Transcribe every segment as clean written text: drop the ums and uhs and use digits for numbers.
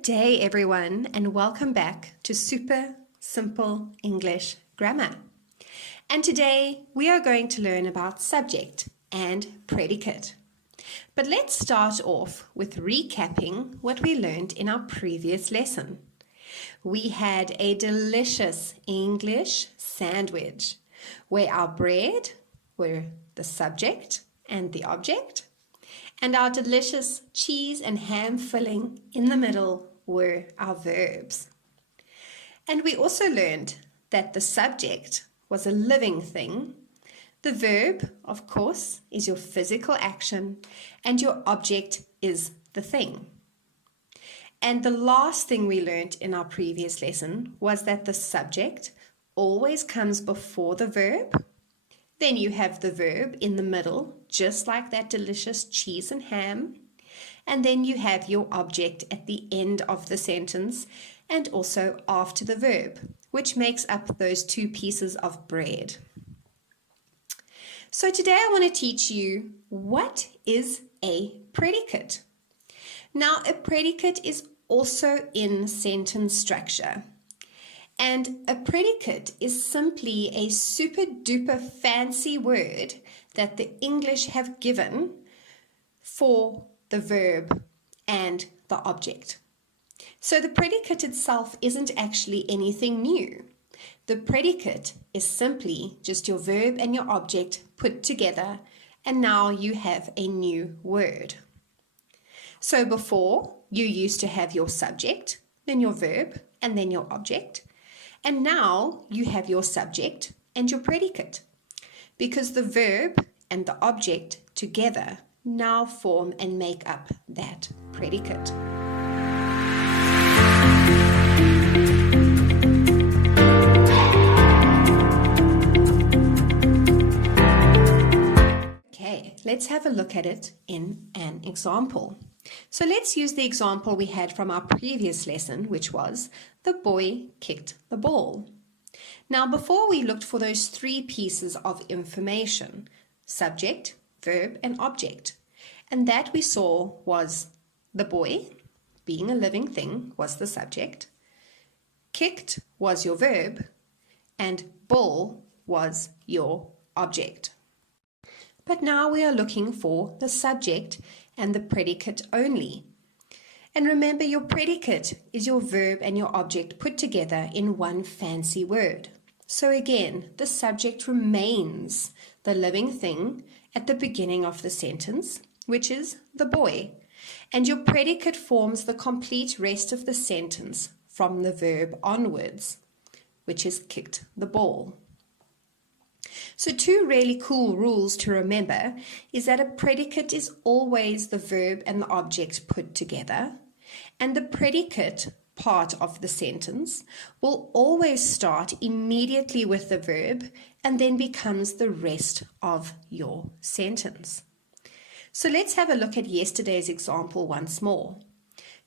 Good day, everyone, and welcome back to Super Simple English Grammar. And today we are going to learn about subject and predicate. But let's start off with recapping what we learned in our previous lesson. We had a delicious English sandwich where our bread were the subject and the object, and our delicious cheese and ham filling in the middle were our verbs. And we also learned that the subject was a living thing. The verb, of course, is your physical action, and your object is the thing. And the last thing we learned in our previous lesson was that the subject always comes before the verb. Then you have the verb in the middle, just like that delicious cheese and ham. And then you have your object at the end of the sentence and also after the verb, which makes up those two pieces of bread. So today I want to teach you what is a predicate. Now, a predicate is also in sentence structure. And a predicate is simply a super duper fancy word that the English have given for the verb and the object. So the predicate itself isn't actually anything new. The predicate is simply just your verb and your object put together, and now you have a new word. So before, you used to have your subject, then your verb, and then your object. And now you have your subject and your predicate, because the verb and the object together now form and make up that predicate. Okay, let's have a look at it in an example. So let's use the example we had from our previous lesson, which was the boy kicked the ball. Now, before we looked for those three pieces of information, subject, verb, and object. And that we saw was the boy, being a living thing, was the subject. Kicked was your verb, and ball was your object. But now we are looking for the subject and the predicate only. And remember, your predicate is your verb and your object put together in one fancy word. So again, the subject remains the living thing at the beginning of the sentence, which is the boy. And your predicate forms the complete rest of the sentence from the verb onwards, which is kicked the ball. So two really cool rules to remember is that a predicate is always the verb and the object put together, and the predicate part of the sentence will always start immediately with the verb and then becomes the rest of your sentence. So let's have a look at yesterday's example once more.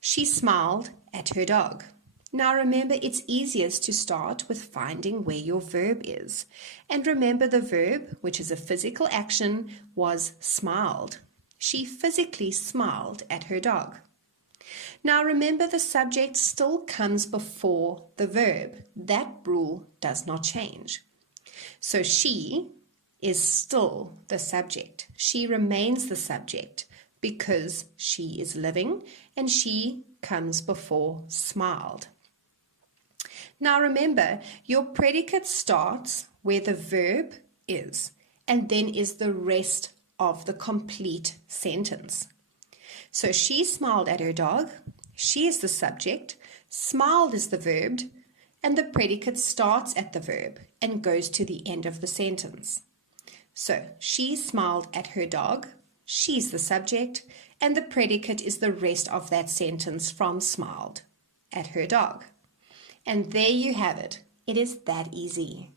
She smiled at her dog. Now remember, it's easiest to start with finding where your verb is. And remember, the verb, which is a physical action, was smiled. She physically smiled at her dog. Now remember, the subject still comes before the verb. That rule does not change. So she is still the subject. She remains the subject because she is living and she comes before smiled. Now remember, your predicate starts where the verb is and then is the rest of the complete sentence. So she smiled at her dog, she is the subject, smiled is the verb, and the predicate starts at the verb and goes to the end of the sentence. So she smiled at her dog, she's the subject, and the predicate is the rest of that sentence from smiled at her dog. And there you have it. It is that easy.